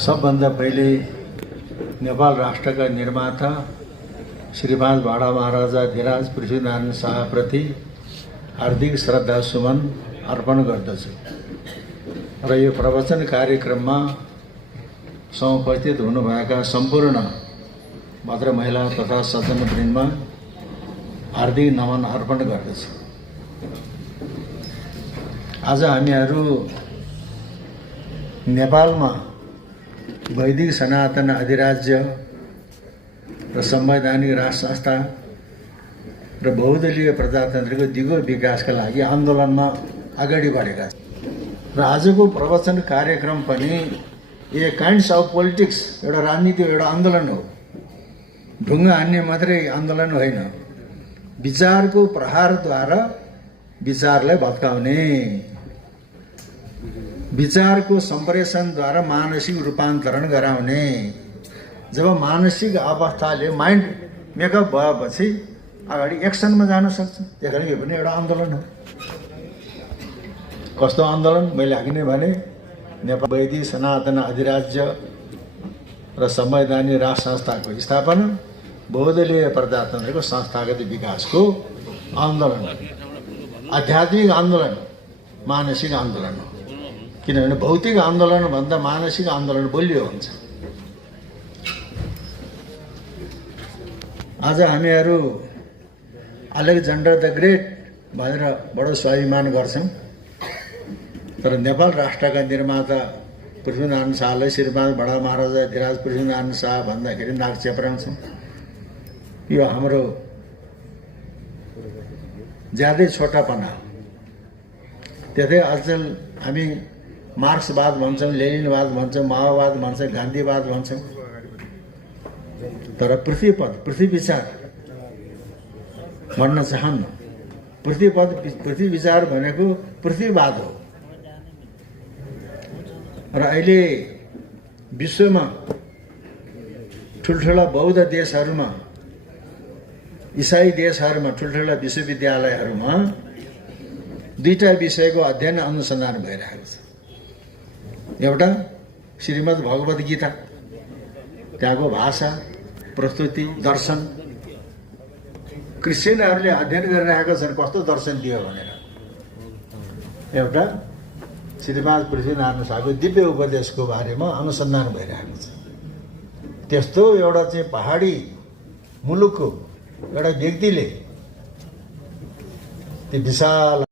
सबभन्दा पहिले नेपाल राष्ट्रका निर्माता श्रीमान बाडा महाराजा धिराज पृथ्वीनारायण शाहप्रति हार्दिक श्रद्धा सुमन अर्पण गर्दछु र यो प्रवचन कार्यक्रममा समुपस्थित हुनुभएका सम्पूर्ण भद्र महिला तथा सज्जनवृन्दमा हार्दिक नमन अर्पण गर्दछु। आज हामीहरू नेपालमा वैदिक सनातन अधिराज्य र संवैधानिक राष्ट्र संस्था र बहुदलीय प्रजातन्त्रको दिगो विकासका लागि आन्दोलनमा अगाडि बढेका छन् र आजको प्रवचन कार्यक्रम पनि ए काइन्ड्स अफ पोलिटिक्स, एउटा राजनीति, एउटा आन्दोलन हो। ढुङ्गा हान्ने मात्रै आन्दोलन होइन, विचारको प्रहारद्वारा विचारलाई भत्काउने, विचारको सम्प्रेषणद्वारा मानसिक रूपान्तरण गराउने। जब मानसिक अवस्थाले माइन्ड मेकअप भएपछि अगाडि एक्सनमा जान सक्छ। त्यही यो पनि एउटा आन्दोलन हो। कस्तो आन्दोलन? मैले अघि नै भने, नेपाल वैदिक सनातन अधिराज्य र संवैधानिक राष्ट्र संस्थाको स्थापना, बहुदलीय प्रजातन्त्रको संस्थागत विकासको आन्दोलन, आध्यात्मिक आन्दोलन, मानसिक आन्दोलन हो। किनभने भौतिक आन्दोलन भन्दा मानसिक आन्दोलन बलियो हुन्छ। आज हामीहरू अलेक्जेन्डर द ग्रेट भनेर बडो स्वाभिमान गर्छौँ, तर नेपाल राष्ट्रका निर्माता पृथ्वीनारायण शाहलाई श्रीमान बडा महाराजा धिराज पृथ्वीनारायण शाह भन्दाखेरि नाक चेप्राउँछौँ। यो हाम्रो ज्यादै छोटापना हो। त्यतै अचेल हामी मार्क्सवाद भन्छौँ, लेनिनवाद भन्छौँ, माओवाद भन्छौँ, गान्धीवाद भन्छौँ, तर पृथ्वी विचार भन्न चाहन्न। पृथ्वी विचार भनेको पृथ्वीवाद हो। र अहिले विश्वमा ठुल्ठुला बौद्ध देशहरूमा, इसाई देशहरूमा, ठुल्ठुला विश्वविद्यालयहरूमा दुईटा विषयको अध्ययन अनुसन्धान भइरहेको छ। एउटा श्रीमद् भगवत गीता, त्यहाँको भाषा, प्रस्तुति, दर्शन। क्रिस्चियनहरूले अध्ययन गरिरहेका छन् कस्तो दर्शन दियो भनेर। एउटा श्रीमान पृथ्वीनारायण शाहको दिव्य उपदेशको बारेमा अनुसन्धान भइरहेको छ। त्यस्तो एउटा चाहिँ पहाडी मुलुकको एउटा व्यक्तिले त्यो विशाल